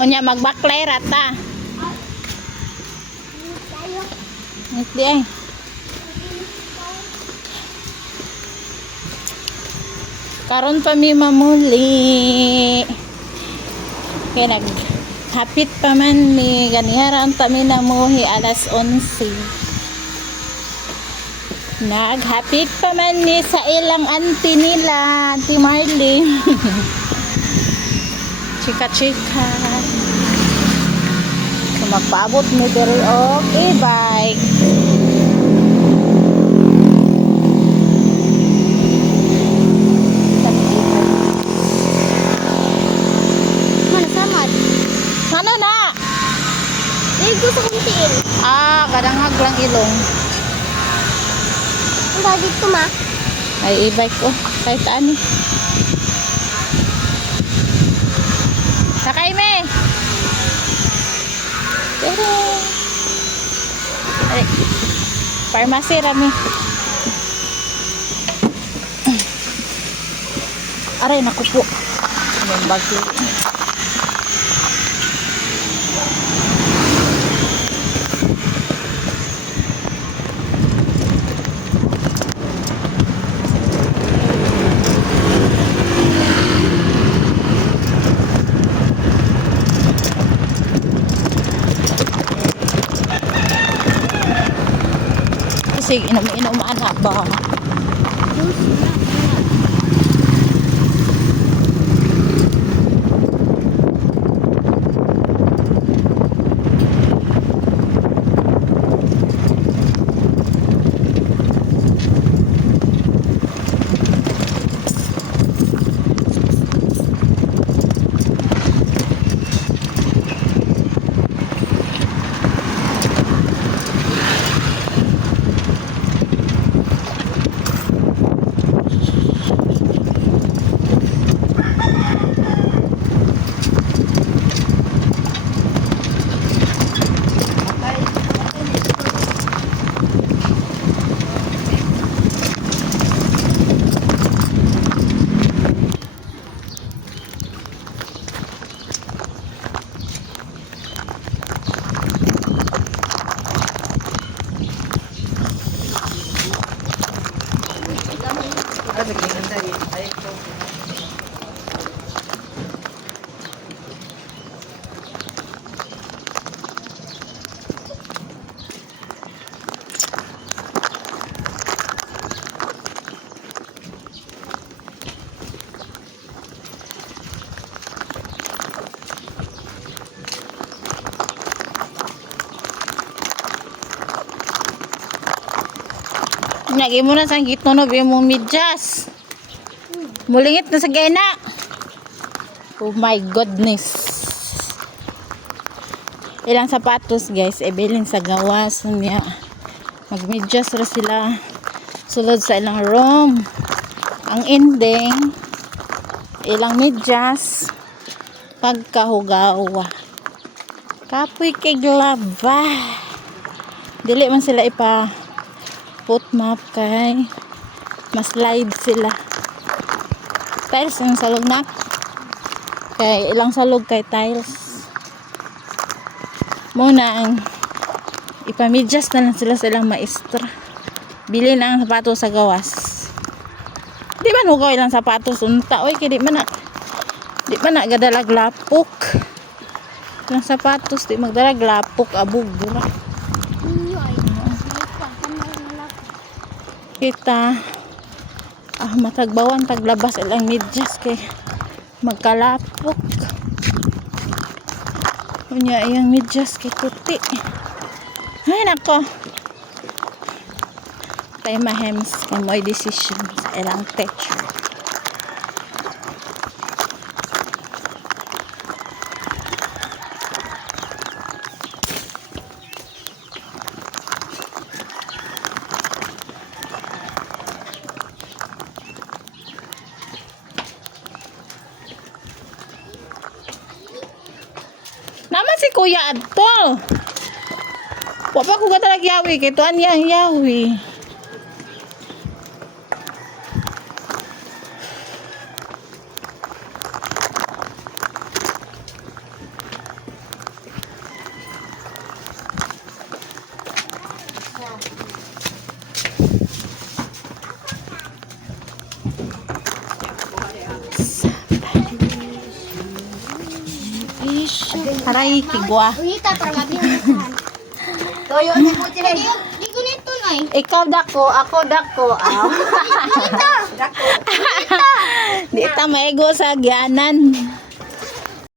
Unya magbaklay rata. Niti ay. Karon pa mi mamuli. Kaya naghapit pa man mi. Ganiharan pa mi namuhi alas 11. Naghapit pa man mi sa ilang auntie nila. Auntie Marlene. Chika-chika. So magpaabot mi diri og e-bike. Ano na? Gusto kong tiil. Kadangag lang ilong. Ang bagay ko ma. Ay e-bike ko. Kahit ani. Sakay me. Pero ay, pharmacy rami. Aray naku po. Yung bagay. Sige, inom anak ba? Lagi mo na sa gitno yung medyas. Mulingit na sa gena. Oh my goodness. Ilang sapatos guys. Ibilin sa gawas. Magmedyas ra sila. Sulod sa ilang room. Ang ending. Ilang medyas. Pagkahugawa. Kapoy kay glava. Dili man sila put map kay mas slide sila. Tiles yung salog na. Kay ilang salog kay tiles. Muna ang ipamidjas na lang sila sa ilang maestra. Bili na ang sapatos sa gawas. Di man hugaw ilang sapatos unta. Oy, kaya di man na gadalag lapok. Ilang sapatos di magdalag lapok abog. Dura. Kita matagbawan taglabas ilang medyas kay magkalapok unya iyang medyas kay kuti. Ay nako, tayo mahems kay mo'y decision sa ilang teacher. Naman si Kuya adto. Wa pa ko gadalag yawi kay tuan niya ang yawi. Aray, kigwa. Unita para mabilisan. Toyo ni mo dyan. Di ko nito na eh. Ikaw dako, ako dako. Unita. Di ta maigo sa agyanan.